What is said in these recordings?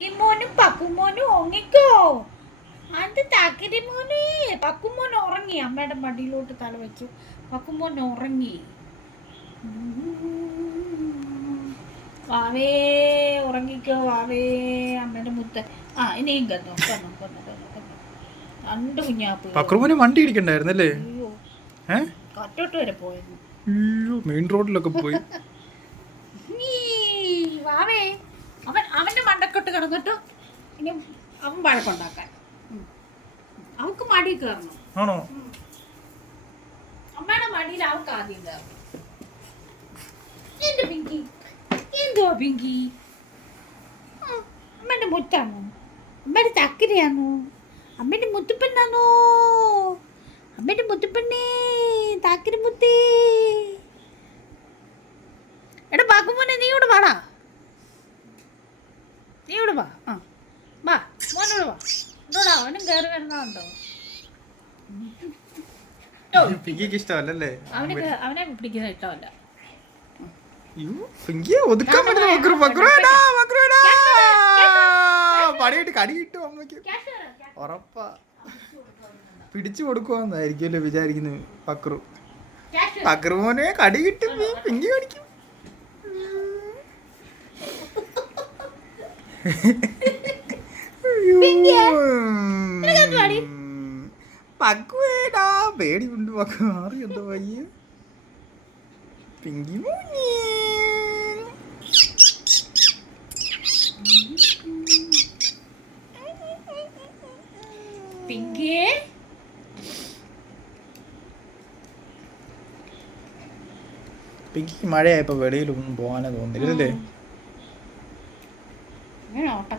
മോനും പക്കുമോനും ഉറങ്ങിക്കോ. അത് താക്കരി മോനെ? പക്കുമോൻ ഉറങ്ങി. അമ്മയുടെ മടിയിലോട്ട് തല വെച്ചു. പക്കുമോൻ ഉറങ്ങി. വാവേ ഉറങ്ങിക്കോ വാവേ. അമ്മയുടെ മുത്ത ആ ഇനിയും കന്നു കന്നു കന്നു കന്നു രണ്ട് കുഞ്ഞാപ്പ് പക്രുവിന് വണ്ടി ഇടിക്കണ്ടായിരുന്നല്ലേ? കട്ടോട്ട് വരെ പോയിരുന്നു. മെയിൻ റോഡിലൊക്കെ പോയി. വാവേ. അവൻ അവന്റെ മണ്ടക്കെട്ട് കിടന്നിട്ട് ഇനി അവൻ വഴക്കുണ്ടാക്കാൻ. അവക്ക് മടി കയറണം. ആണോ? അമ്മയുടെ മടിയിൽ അവൾക്ക് ആദ്യം കയറണം. എന്റെ പിങ്കി? എന്തോ പിങ്കി? അമ്മേന്റെ മുറ്റാണോ അമ്മയുടെ തക്കരയാണോ അമ്മേന്റെ മുത്തുപ്പെണ്ണാണോ അമ്മേന്റെ മുത്തുപ്പെണ്ണേ താക്കര മുത്തേ എടാ പാക്കുമോനെ നീ ഇവിടെ വാടാ. നീ ഇവിടെ വാ. ആ. വാ മോനോട് വാ. എന്തോടാ അവനും കയറി വരുന്നതുണ്ടോ പിങ്കിക്ക് ഇഷ്ടമല്ലല്ലേ? അവന് അവനെ പിടിക്കുന്ന ഇഷ്ടമല്ല. അയ്യോ, പിങ്കിയെ ഒതുക്കാൻ പറ്റില്ല പക്രു പക്രുവേടാ പക്രുവേടാ പണിയിട്ട് കടി കിട്ടും അമ്മയ്ക്ക്. ഉറപ്പാ. പിടിച്ചു കൊടുക്കുവാന്നായിരിക്കുമല്ലോ വിചാരിക്കുന്നത് പക്രു പക്രു മോനെ കടി കിട്ടും പിങ്കി കടിക്കും മാറി എന്തോ പിങ്കി പിങ്കിയെ പിങ്കിക്ക് മഴയായപ്പോ വെളിയിലൊന്നും പോകാനേ അങ്ങനെ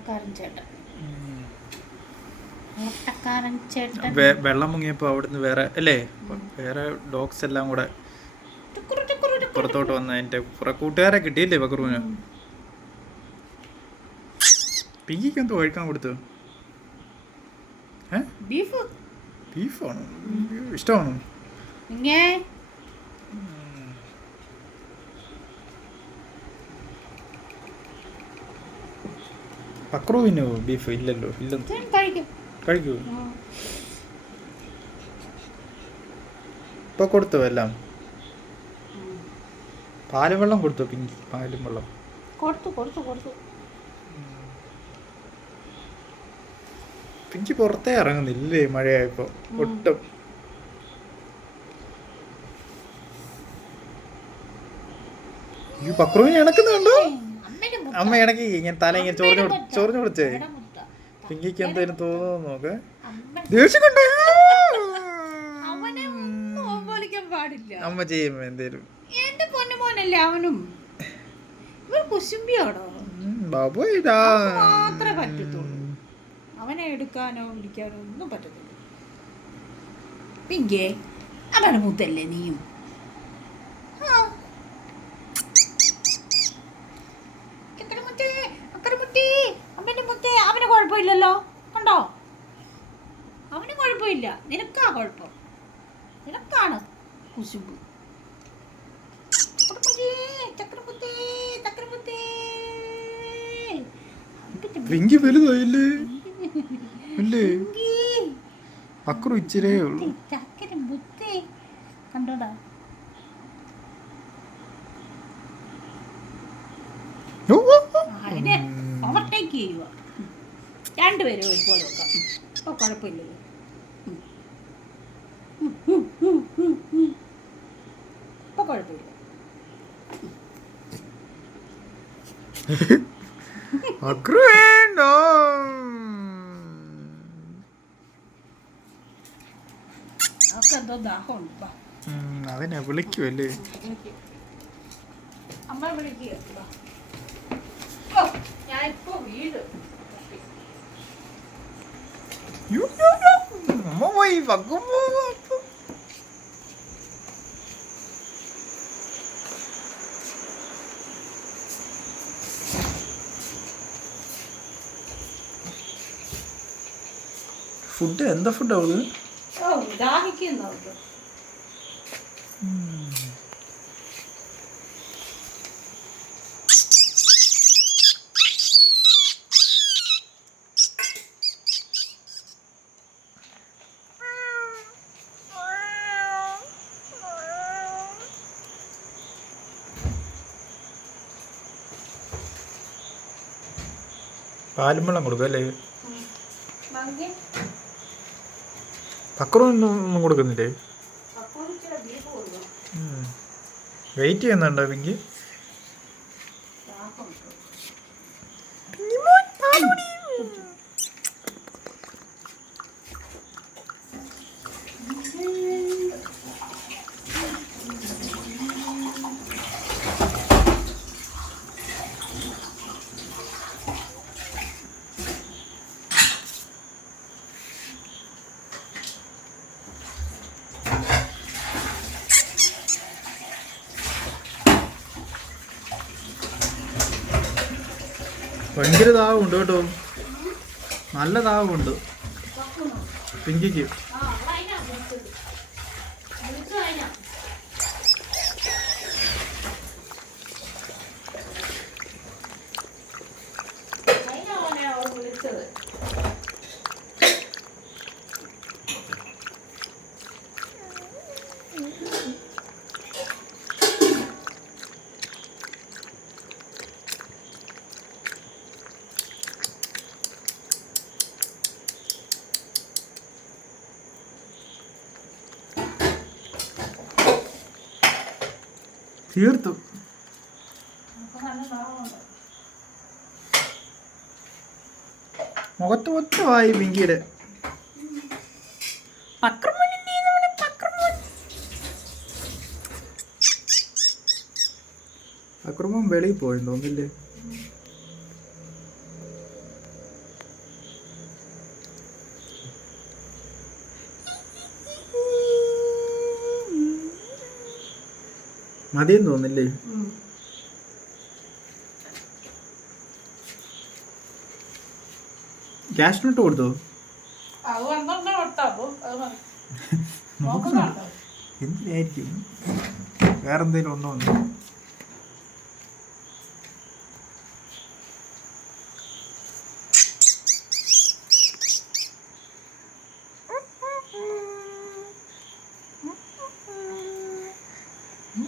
ഓട്ടക്കാരൻ ചേട്ടൻ. ഓട്ടക്കാരൻ ചേട്ടൻ. വെള്ളം മുങ്ങിയപ്പോ അവിടുന്ന് വേറെ അല്ലേ? വേറെ ഡോഗ്സ് എല്ലാം കൂടെ. പുറത്തോട്ട് വന്ന എന്റെ കുറെ കൂട്ടുകാരെ കിട്ടിയില്ലേ ബക്രൂന്? പിങ്കിക്ക് എന്തോ കഴിക്കാൻ കൊടുത്തു. ബീഫ്. ബീഫാണോ? ഇഷ്ടമാണോ? ഇങ്ങേ പക്രുവിനോ ബീഫ് ഇല്ലല്ലോ ഇല്ലെന്ന് കഴിക്കും. ഇപ്പൊ കൊടുത്തോ എല്ലാം? പാലും വെള്ളം കൊടുത്തോ പിങ്കി പാലും വെള്ളം? കൊടുത്തു കൊടുത്തു കൊടുത്തു. പിങ്കി പുറത്തേ ഇറങ്ങുന്നില്ലേ മഴയായപ്പോ? ഒട്ടും. ഈ പക്രുവിനെ ഇണക്കുന്നുണ്ടോ. അമ്മ ഇണക്കി ഇങ്ങനെ തല ഇങ്ങനെ ചൊറിഞ്ഞു ചൊറിഞ്ഞു കൊടുത്തേ. പിങ്കിക്ക് എന്തേലും തോന്നുന്നു നോക്ക്. ദേഷ്യം കൊണ്ടോ? അവനെ അമ്മ ചെയ്യും എന്തേലും. എന്റെ പൊന്നുമോനല്ലേ അവനും? ഇവർ കുശുമ്പിയോടോ? ഉം, ബാബു ഇതാ. അവന് മാത്രമേ പറ്റത്തുള്ളൂ. അവനെ എടുക്കാനോ വിളിക്കാനോ ഒന്നും പറ്റത്തില്ല. പിങ്കേ അതാണ് മൂത്തല്ലേ നീയും ആ. ചക്കര മുത്തേ, അക്കര മുത്തേ, അമ്മേന്റെ മുത്തേ, അവന് കുഴപ്പമില്ലല്ലോ. കണ്ടോ അവന് കുഴപ്പമില്ല. നിനക്കാ കുഴപ്പം? നിനക്കാണ് കുശുമ്പ്. വലുതായില്ലേ. പക്രു ഇച്ചിരേ ഉള്ളൂ. കണ്ടോടാ. അതിനെ ഓവർടേക്ക് ചെയ്യുക രണ്ടുപേരും ഒരുപോലെ വെക്കാം ഇപ്പൊ കുഴപ്പമില്ലല്ലോ. ഉം. ഉം, ഉം, ഉം, ഉം, ഉം. ഇപ്പൊ കുഴപ്പമില്ല. അവർക്ക് എന്തോ ദാഹമുണ്ട്. അവനെ വിളിക്കുമല്ലേ അമ്മ വിളിക്കുക പോവാ. ഫുഡ് എന്താ ഫുഡ് അവൾ ഓ ദാഹിക്കുന്നുണ്ട് പാലും വെള്ളം കൊടുക്കും അല്ലേ? പക്രൊന്നും ഒന്നും കൊടുക്കുന്നില്ലേ? വെയിറ്റ് ചെയ്യുന്നുണ്ടോ പിങ്കി? ഭയങ്കര ദാഹമുണ്ട് കേട്ടോ നല്ല പക്കൂനോ? പിങ്കിക്ക് തീർത്തു. മുഖത്ത് മൊത്തമായി പിങ്കിയുടെ അക്രമം വെളിയിൽ പോയിണ്ടോ ഒന്നില്ലേ മതിയെന്ന് തോന്നില്ലേ. ക്യാഷ് നോട്ട് കൊടുത്തോ? എന്തിനായിരിക്കും? വേറെന്തേലും ഉണ്ടോ എന്ന്